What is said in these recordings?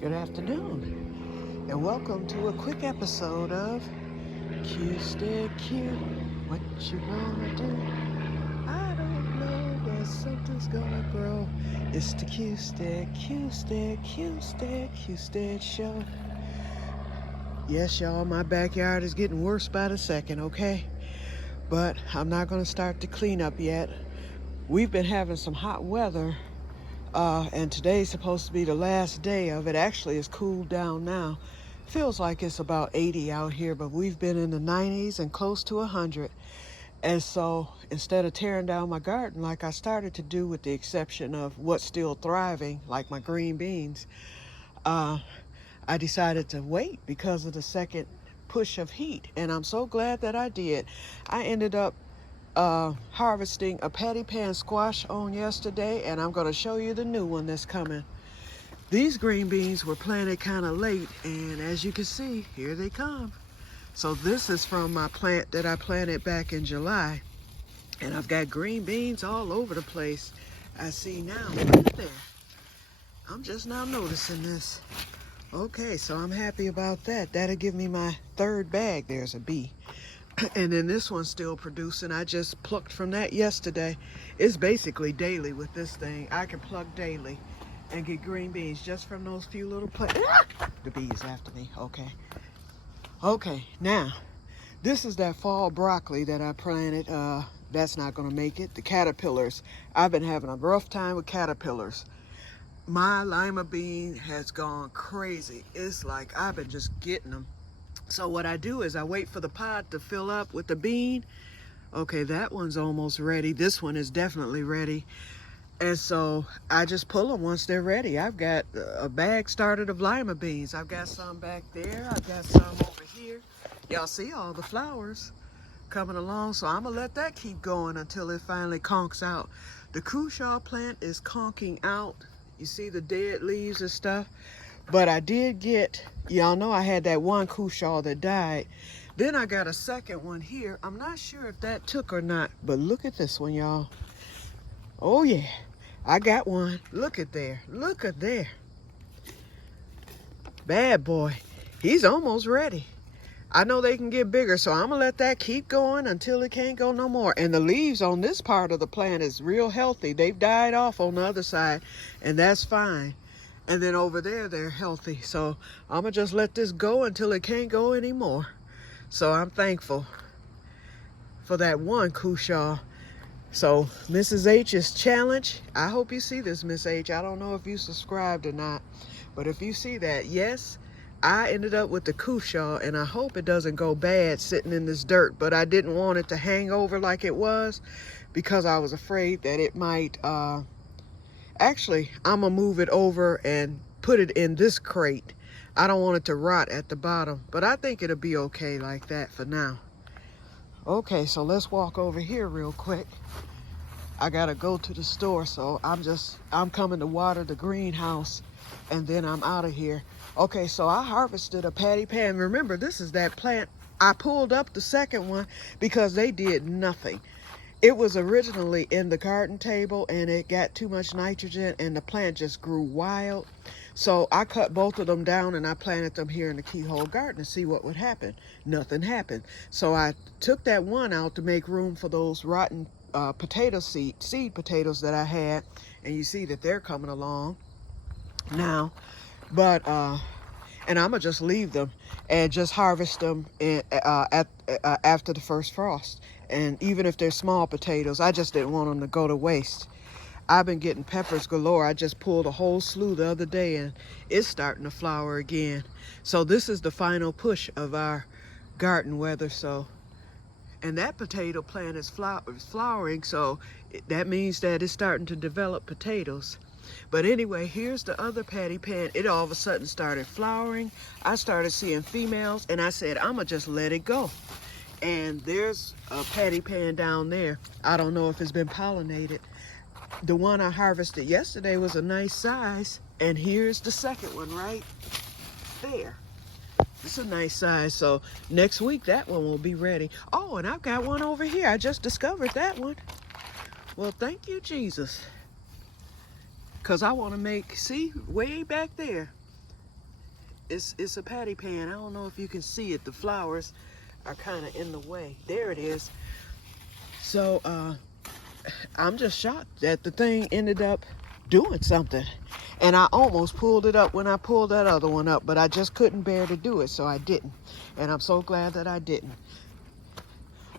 Good afternoon, and welcome to a quick episode of Que-stead-Que. What you gonna do? I don't know, but something's gonna grow. It's the Que-stead show. Yes, y'all, my backyard is getting worse by the second, okay? But I'm not gonna start the cleanup yet. We've been having some hot weather. And today's supposed to be the last day of it. Actually, it's cooled down now. Feels like it's about 80 out here, but we've been in the 90s and close to 100. And so instead of tearing down my garden like I started to do, with the exception of what's still thriving, like my green beans, I decided to wait because of the second push of heat. And I'm so glad that I did. I ended up harvesting a patty pan squash on yesterday, and I'm going to show you the new one that's coming. These green beans were planted kind of late, and as you can see, here they come. So this is from my plant that I planted back in July, and I've got green beans all over the place. I see now. Look at there. I'm just now noticing this. Okay, so I'm happy about that. That'll give me my third bag. There's a bee. And then this one's still producing. I just plucked from that yesterday. It's basically daily with this thing. I can pluck daily and get green beans just from those few little plants. The bee is after me. Okay, now this is that fall broccoli that I planted. That's not gonna make it. The caterpillars. I've been having a rough time with caterpillars. My lima bean has gone crazy. It's like I've been just getting them. So what I do is I wait for the pod to fill up with the bean. Okay, that one's almost ready. This one is definitely ready. And so I just pull them once they're ready. I've got a bag started of lima beans. I've got some back there. I've got some over here. Y'all see all the flowers coming along. So I'm gonna let that keep going until it finally conks out. The crucial plant is conking out. You see the dead leaves and stuff. But I did get, y'all know I had that one crucial that died. Then I got a second one here. I'm not sure if that took or not, but look at this one, y'all. Oh yeah, I got one. Look at there, look at there. Bad boy, he's almost ready. I know they can get bigger, so I'm gonna let that keep going until it can't go no more. And the leaves on this part of the plant is real healthy. They've died off on the other side, and that's fine. And then over there, they're healthy. So I'm gonna just let this go until it can't go anymore. So I'm thankful for that one crucial. So Mrs. H's challenge, I hope you see this, Miss H. I don't know if you subscribed or not, but if you see that, yes, I ended up with the crucial, and I hope it doesn't go bad sitting in this dirt, but I didn't want it to hang over like it was because I was afraid that it might, actually, I'm gonna move it over and put it in this crate. I don't want it to rot at the bottom, but I think it'll be okay like that for now. Okay, so let's walk over here real quick. I gotta go to the store, so I'm coming to water the greenhouse, and then I'm out of here. Okay, so I harvested a patty pan. Remember, this is that plant. I pulled up the second one because they did nothing. It was originally in the garden table, and it got too much nitrogen, and the plant just grew wild. So I cut both of them down, and I planted them here in the keyhole garden to see what would happen. Nothing happened. So I took that one out to make room for those rotten potato seed potatoes that I had, and you see that they're coming along now. But and I'm gonna just leave them and just harvest them after the first frost. And even if they're small potatoes, I just didn't want them to go to waste. I've been getting peppers galore. I just pulled a whole slew the other day, and it's starting to flower again. So this is the final push of our garden weather. So, and that potato plant is flowering, so that means that it's starting to develop potatoes. But anyway, here's the other patty pan. It all of a sudden started flowering. I started seeing females, and I said, I'm gonna just let it go. And there's a patty pan down there. I don't know if it's been pollinated. The one I harvested yesterday was a nice size, and here's the second one right there. It's a nice size, so next week that one will be ready. Oh, and I've got one over here. I just discovered that one. Well, thank you, Jesus. Because I want to make, see, way back there, it's a patty pan. I don't know if you can see it. The flowers are kind of in the way. There it is. So I'm just shocked that the thing ended up doing something. And I almost pulled it up when I pulled that other one up, but I just couldn't bear to do it, so I didn't. And I'm so glad that I didn't.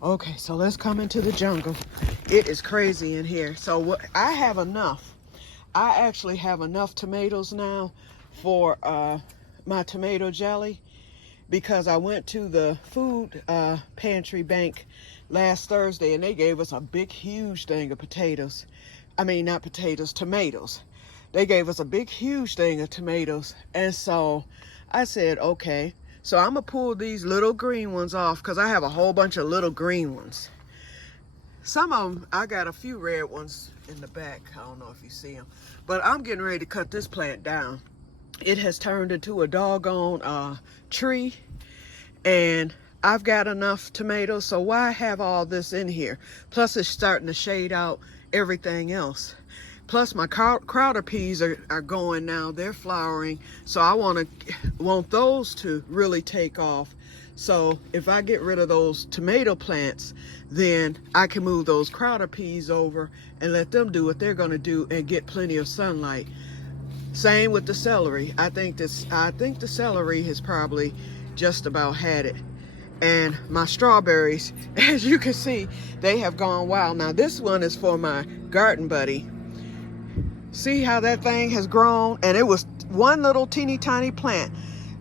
Okay, so let's come into the jungle. It is crazy in here. So I have enough. I actually have enough tomatoes now for my tomato jelly, because I went to the food pantry bank last Thursday and they gave us a big, huge thing of potatoes. I mean, not potatoes, tomatoes. They gave us a big, huge thing of tomatoes. And so I said, okay, so I'm gonna pull these little green ones off because I have a whole bunch of little green ones. Some of them, I got a few red ones in the back. I don't know if you see them, but I'm getting ready to cut this plant down. It has turned into a doggone tree, and I've got enough tomatoes, so why have all this in here? Plus it's starting to shade out everything else. Plus my crowder peas are going now. They're flowering, so I want those to really take off. So if I get rid of those tomato plants, then I can move those crowder peas over and let them do what they're going to do and get plenty of sunlight. Same with the celery. I think the celery has probably just about had it. And my strawberries, as you can see, they have gone wild. Now this one is for my garden buddy. See how that thing has grown? And it was one little teeny tiny plant,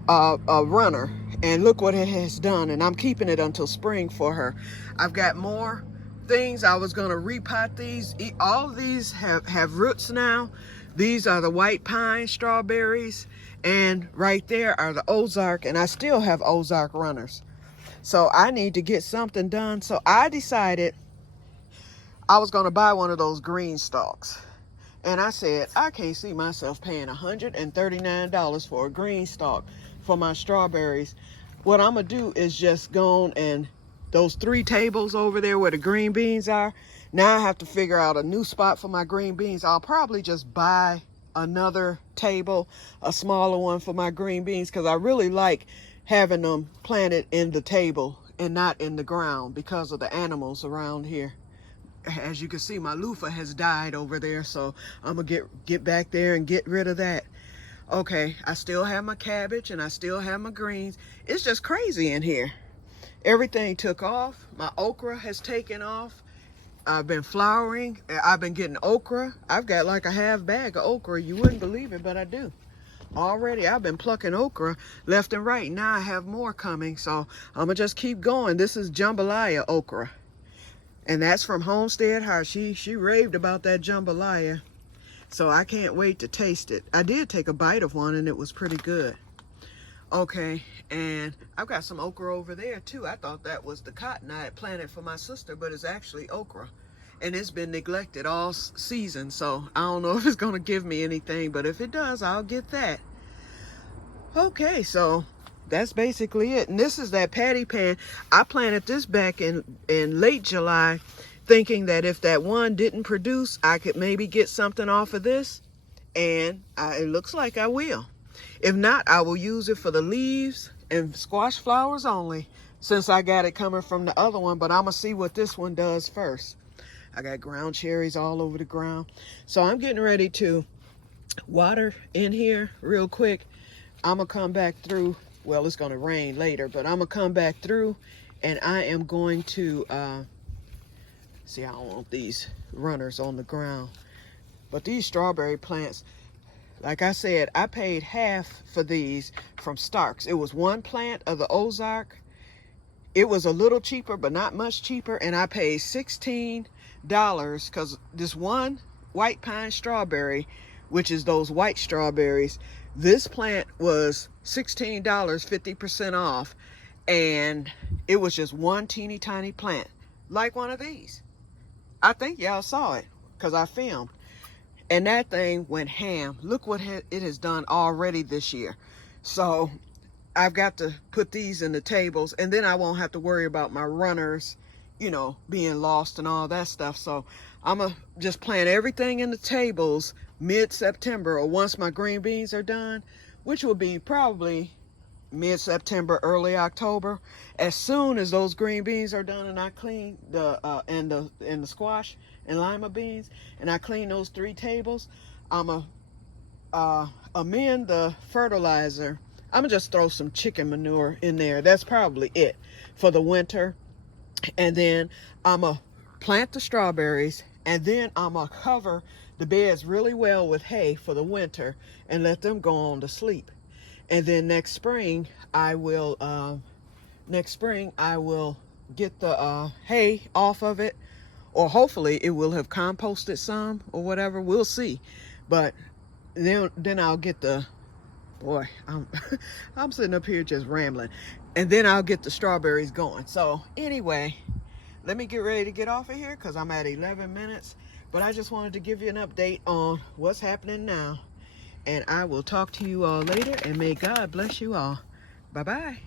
a runner. And look what it has done. And I'm keeping it until spring for her. I've got more things. I was going to repot these. All of these have roots now. These are the white pine strawberries. And right there are the Ozark. And I still have Ozark runners. So I need to get something done. So I decided I was going to buy one of those green stalks. And I said, I can't see myself paying $139 for a green stalk for my strawberries. What I'm going to do is just go on, and those 3 tables over there where the green beans are, now I have to figure out a new spot for my green beans. I'll probably just buy another table, a smaller one for my green beans, because I really like having them planted in the table and not in the ground because of the animals around here. As you can see, my loofah has died over there, so I'm gonna get back there and get rid of that. Okay, I still have my cabbage and I still have my greens. It's just crazy in here. Everything took off. My okra has taken off. I've been flowering. I've been getting okra. I've got like a half bag of okra. You wouldn't believe it, but I do. Already I've been plucking okra left and right. Now I have more coming, so I'm gonna just keep going. This is jambalaya okra. And that's from Homestead Heart. She raved about that jambalaya. So I can't wait to taste it. I did take a bite of one and it was pretty good. Okay, and I've got some okra over there too. I thought that was the cotton I had planted for my sister, but it's actually okra. And it's been neglected all season, so I don't know if it's gonna give me anything, but if it does, I'll get that. Okay, so that's basically it. And this is that patty pan. I planted this back in late July, thinking that if that one didn't produce, I could maybe get something off of this. And it looks like I will. If not, I will use it for the leaves and squash flowers only, since I got it coming from the other one. But I'm gonna see what this one does first. I got ground cherries all over the ground. So I'm getting ready to water in here real quick. I'm gonna come back through. Well, it's gonna rain later, but I'm gonna come back through and I am going to, see, I don't want these runners on the ground. But these strawberry plants, like I said, I paid half for these from Starks. It was one plant of the Ozark. It was a little cheaper, but not much cheaper. And I paid $16 because this one white pine strawberry, which is those white strawberries, this plant was $16, 50% off. And it was just one teeny tiny plant, like one of these. I think y'all saw it because I filmed. And that thing went ham. Look what it has done already this year. So I've got to put these in the tables, and then I won't have to worry about my runners, you know, being lost and all that stuff. So I'm going to just plant everything in the tables mid-September, or once my green beans are done, which will be probably mid-September, early October. As soon as those green beans are done and I clean and the squash and lima beans, and I clean those 3 tables, I'm amend the fertilizer. I'm gonna just throw some chicken manure in there. That's probably it for the winter. And then I'm gonna plant the strawberries, and then I'm gonna cover the beds really well with hay for the winter and let them go on to sleep. And then next spring I will get the hay off of it, or hopefully it will have composted some or whatever. We'll see. But then I'll get the, boy, I'm sitting up here just rambling, and then I'll get the strawberries going. So anyway, let me get ready to get off of here because I'm at 11 minutes. But I just wanted to give you an update on what's happening now. And I will talk to you all later, and may God bless you all. Bye-bye.